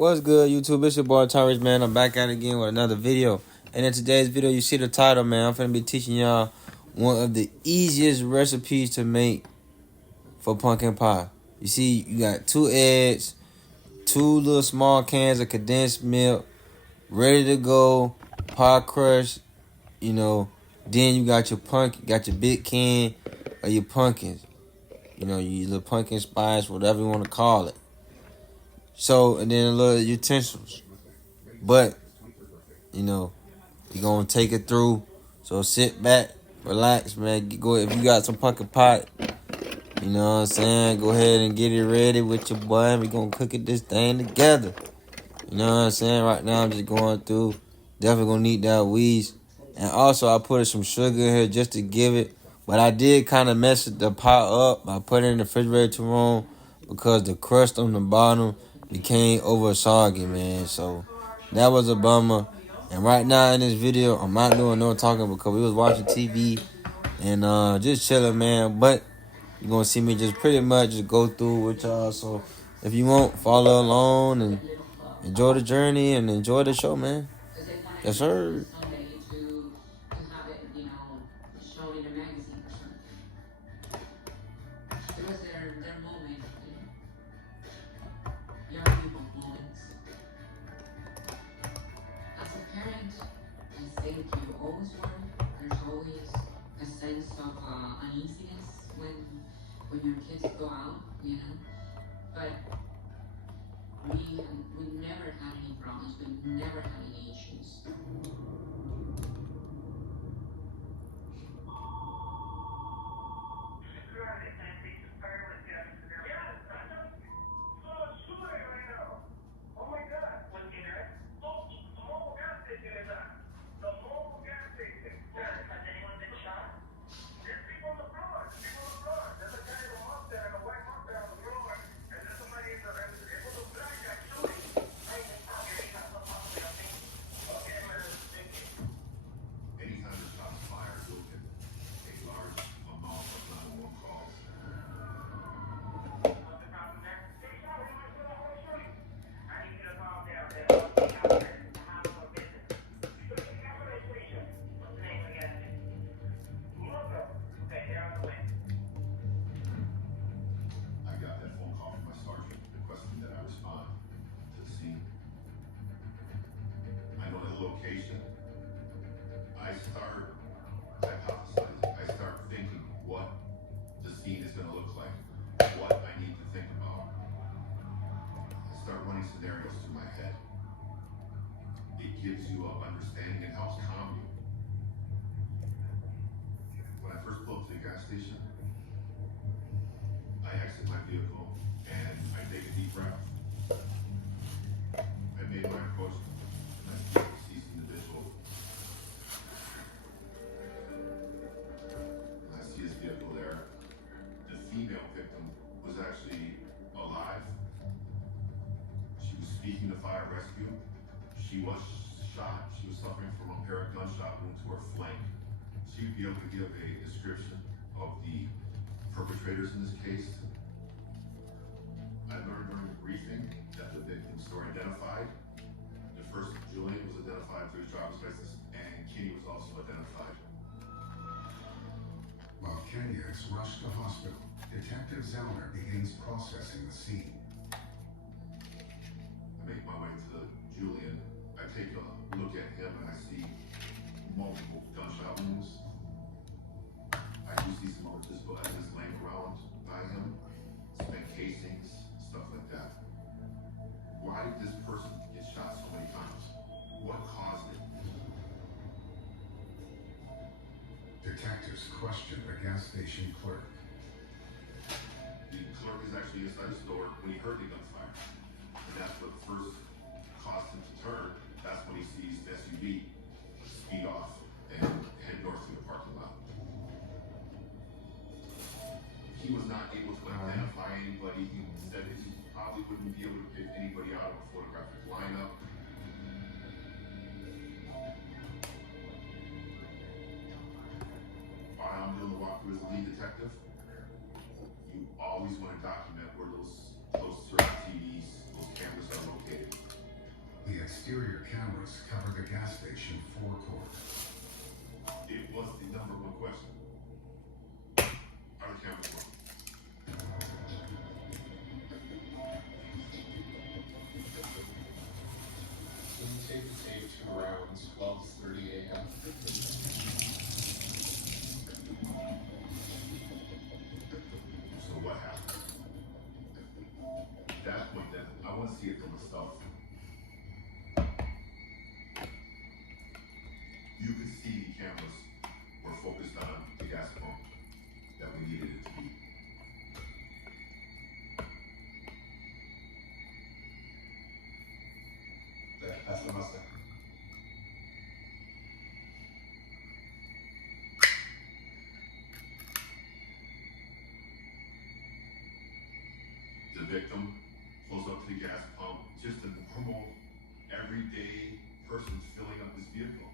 What's good, YouTube? It's your boy Tyrese, man. I'm back at it again with another video. And in today's video, you see the title, man. I'm finna be teaching y'all one of the easiest recipes to make for pumpkin pie. You see, you got 2 eggs, 2 little small cans of condensed milk, ready to go, pie crust, you know. Then you got your big can of your pumpkins. You know, your little pumpkin spice, whatever you want to call it. So, and then a little utensils. But, you know, you're going to take it through. So sit back, relax, man. Go if you got some pumpkin pie, you know what I'm saying? Go ahead and get it ready with your boy. And we going to cook this thing together. You know what I'm saying? Right now, I'm just going through. Definitely going to need that wheeze. And also, I put some sugar in here just to give it. But I did kind of mess the pie up by putting it in the refrigerator too long because the crust on the bottom became over soggy, man. So that was a bummer. And right now in this video, I'm not doing no talking because we was watching TV and just chilling, man. But you're going to see me just pretty much just go through with y'all. So if you want, follow along and enjoy the journey and enjoy the show, man. Yes, sir. While Kenya is rushed to hospital, Detective Zellner begins processing the scene. I make my way to Julian. I take a look at him and I see multiple gunshot wounds. I do see some other physical evidence laying around by him, spent casings, stuff like that. Why did this person get shot so many times? What caused it? Detectives question the gas station clerk. The clerk is actually inside the store when he heard the gunfire. And that's what first caused him to turn. That's when he sees the SUV speed off and head north through the parking lot. He was not able to identify anybody. He said that he probably wouldn't be able to pick anybody out of a photographic lineup. While I'm doing the walkthrough as a lead detective, you always want to document where those certain TVs, those cameras are located. exterior cameras cover the gas station forecourt. It was the number one question. Are the cameras working? Tape to tape 2 rounds, 12:30 a.m. So what happened? At that point then, I want to see it from myself. You could see the cameras were focused on the gas pump that we needed it to be. That's the Mustang. The victim pulls up to the gas pump, just a normal, everyday person filling up his vehicle.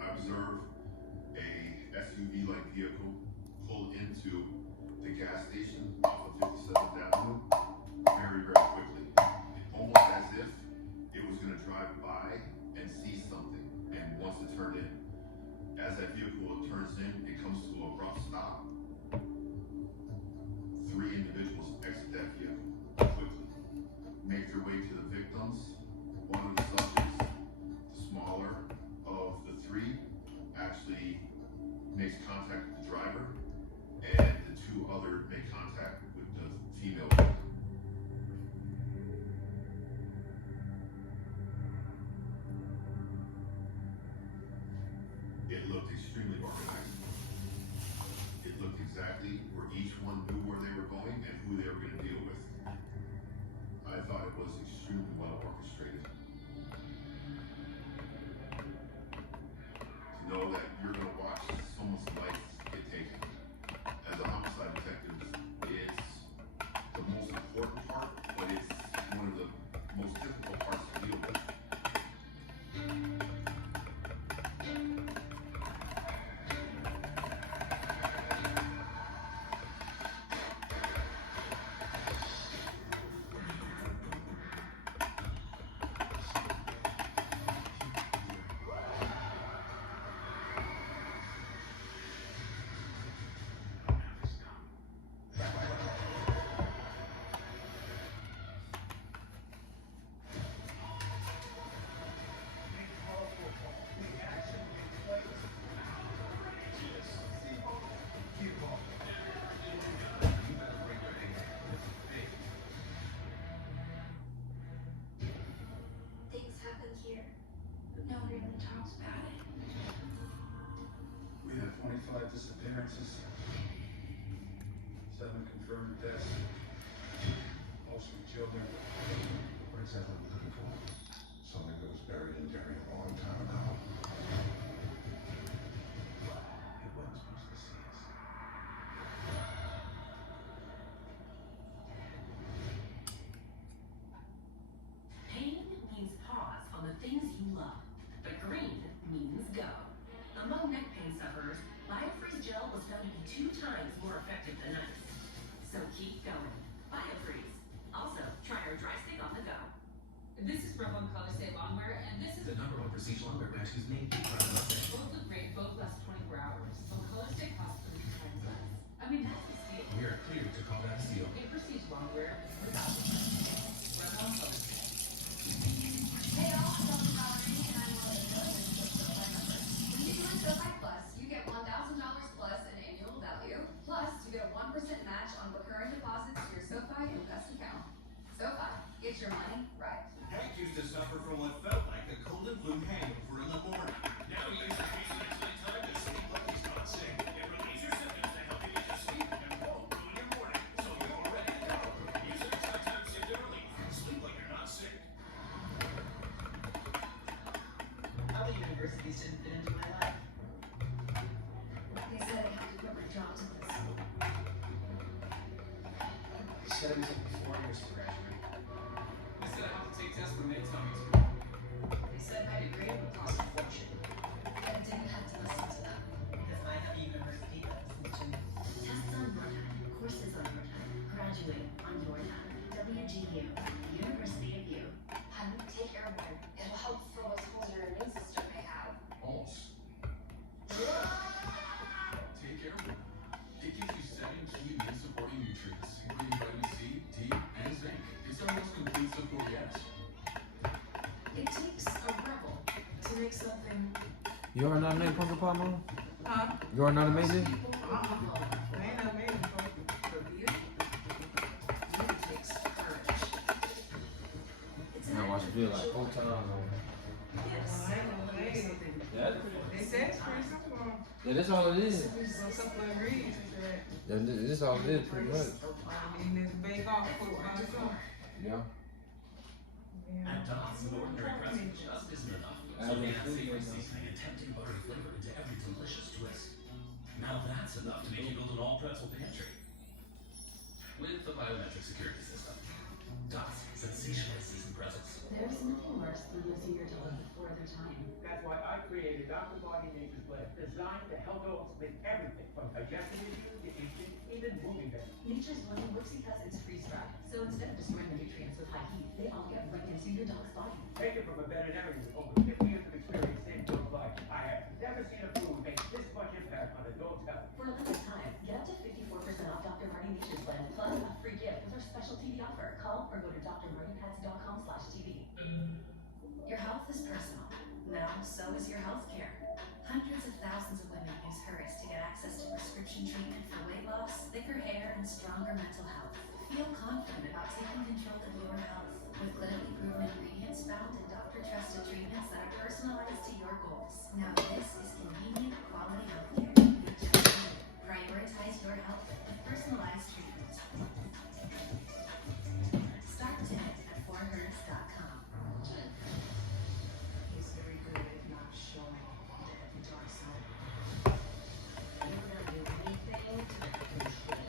I observe a SUV-like vehicle pull into the gas station off of 57th Avenue very, very quickly. Almost as if it was going to drive by and see something. And once it turned in, as that vehicle turns in, it comes to a abrupt stop. 3 individuals exit that vehicle quickly, make their way to the victims. One of the subjects, the smaller of the 3, actually makes contact with the driver, and the 2 others make contact with the female victim. It looked extremely organized. It looked exactly where each one knew where they were going and who they were going to deal with. I thought it was extremely well orchestrated. To know that you're going to watch someone's life get taken as a homicide detective is the most important part, but it's one of the most difficult parts to deal with. Things happen here, but no one really talks about it. We had 25 disappearances, 7 confirmed deaths, mostly children. What exactly are we looking for? Something that was buried in Derry a long time ago. It wasn't supposed to see us. Pain means pause on the things you love, but green means go. Among neck pain sufferers, BioFreeze gel was found to be 2 times more effective than ice. So keep going. BioFreeze. Also, try our dry stick on the go. This is from Color Stay Longwear, and this is The #1 prestige longwear brand whose name keeps running up there. both look great, both last 24 hours. So Color Stay costs 3 times less. I mean, that's a steal. We are cleared to call that a steal. In prestige longwear, without the price. Run on Color Stay. Hey all, I'm Dr. Valerie, and I'm one of the millions of SoFi members. When you join SoFi Plus, you get $1,000 plus in annual value. Plus, you get a 1% match on recurring deposits to your SoFi Invest account. SoFi, get your money right. Hank used to suffer from what felt like a cold and flu hangover in the morning. Now he uses Patience Nighttime to sleep like he's not sick. It relieves your symptoms to help you get to sleep and won't ruin your morning. So you're ready to go. Use it Nighttime Symptom Relief. Sleep like you're not sick. Other universities didn't fit into my life. They said I have to quit my job to this. He said it took me 4 years to graduate. I said I have to take tests when they tell me to. They said my degree would cost a fortune. make something. You are not made pumpkin pie, mom? Huh? You are not amazing? They ain't no man. For beauty, beauty takes courage. It's an I watched act the of video like 4 times. Yes. I ain't no man. Yeah, They said it's pretty simple. yeah, that's all it is. So a couple of ingredients is that Yeah, this is all it is, pretty much. all you need is bake off food by itself. Yeah. At Dots, an ordinary present just isn't enough. So we add savory seasoning and tempting buttery flavor into every delicious twist. Now that's enough to make you build an all-pretzel pantry. With the biometric security system. Dots, sensationally seasoned pretzels. There's nothing worse than losing your dog before their time. That's why I created Dr. Body Nature's Blend, designed to help dogs with everything from digestive issues to aging, even moving better. Nature's Blend works because it's freeze-dried. So instead of destroying the nutrients with high heat, they all get right into your dog's body. Take it from a veterinarian with over 50 years of experience in dog life. I have never seen a food make this much impact on a dog's health. For a limited time, get up to 54% off Dr. Marty Nature's Blend, plus a free gift with our special TV offer. Call or go to drmartypets.com/TV. Your health is personal. Now, so is your health care. Hundreds of thousands of women use Hers to get access to prescription treatment for weight loss, thicker hair, and stronger mental health. Feel confident about taking control of your health with clinically proven ingredients found in doctor-trusted treatments that are personalized to your goals. Now, this is convenient, quality healthcare. You just need it. Prioritize your health with personalized treatment. Start today at forhers.com. He's very good at not showing the dark side. You don't do anything to control.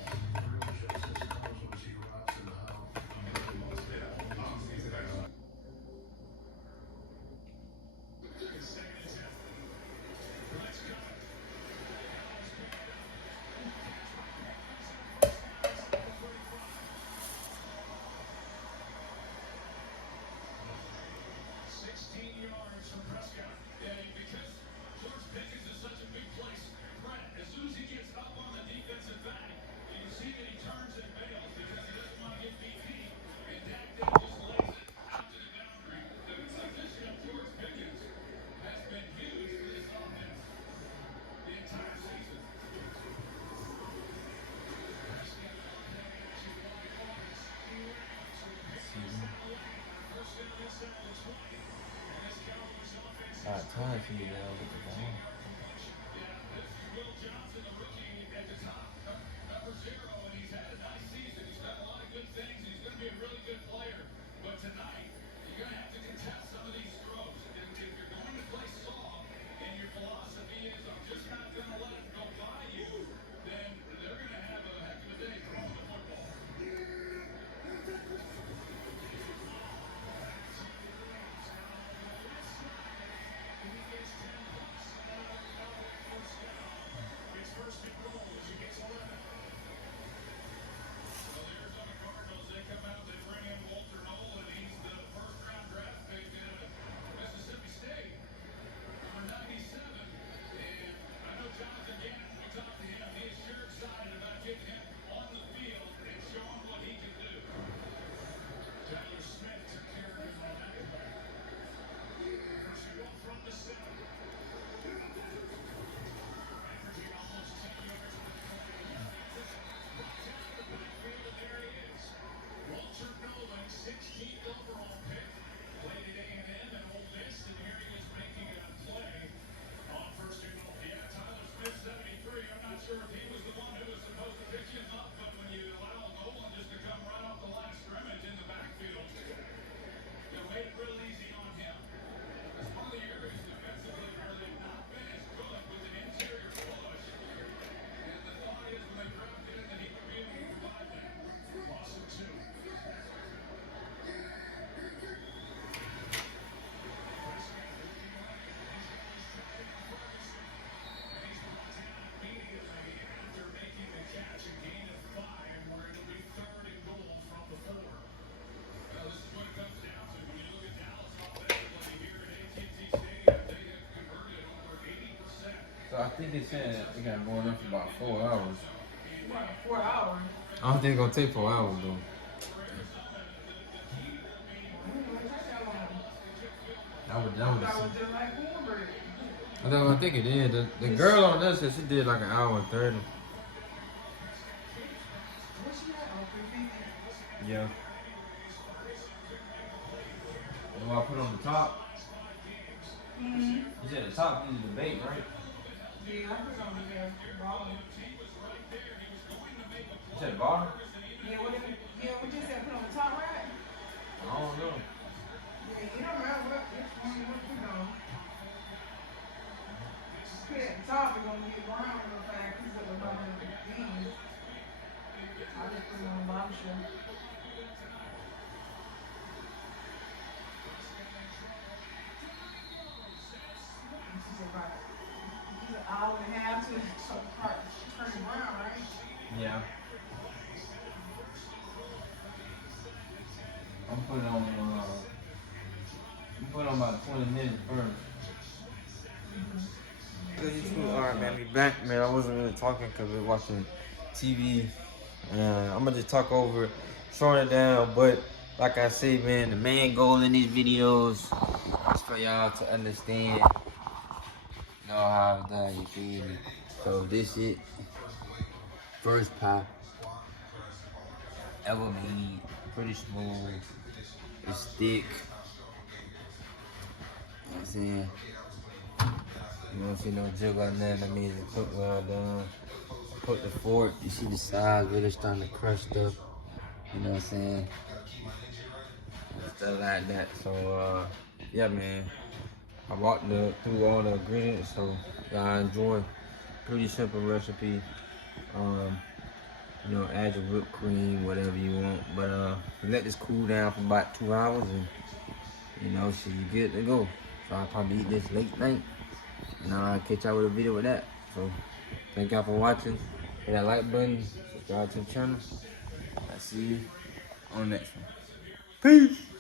Time for you now with the ball. So I think they said it got going on for about 4 hours. What, 4 hours? I don't think it's gonna take 4 hours though. That was That was just like cornbread. I think it is. The girl on this, she did like an hour and 30. What's she at? Oh, 350. Yeah. And what I put on the top? Mm-hmm. You said the top is the bait, right? Yeah, I put on the bottom. You said the bottom? Yeah, what you said put on the top right? I don't know. Yeah, you don't know what put on. Put at the top, it's gonna get brown real fast because of the bottom of the beans. I just put it on the bottom shelf. This is about an hour and a half to turn it brown, right? Yeah. I'm putting on about 20 minutes first. Alright, man, we back, man. I wasn't really talking because we were watching TV. I'm gonna just talk over it, showing it down. But like I said, man, the main goal in these videos is for y'all to understand, how it's done, you feel me? So this shit, first pie ever made, pretty smooth, it's thick. You know what I'm saying? You don't see no jig on that, that means it's cooked well done. Put the fork, you see the sides really starting to crush stuff. You know what I'm saying? Stuff like that. So yeah, man. I walked through all the ingredients, so y'all enjoy. Pretty simple recipe. Add your whipped cream, whatever you want. But let this cool down for about 2 hours and so you good to go. So I'll probably eat this late night. And I'll catch y'all with a video with that. So thank y'all for watching. Hit that like button, subscribe to the channel. I'll see you on the next one. Peace!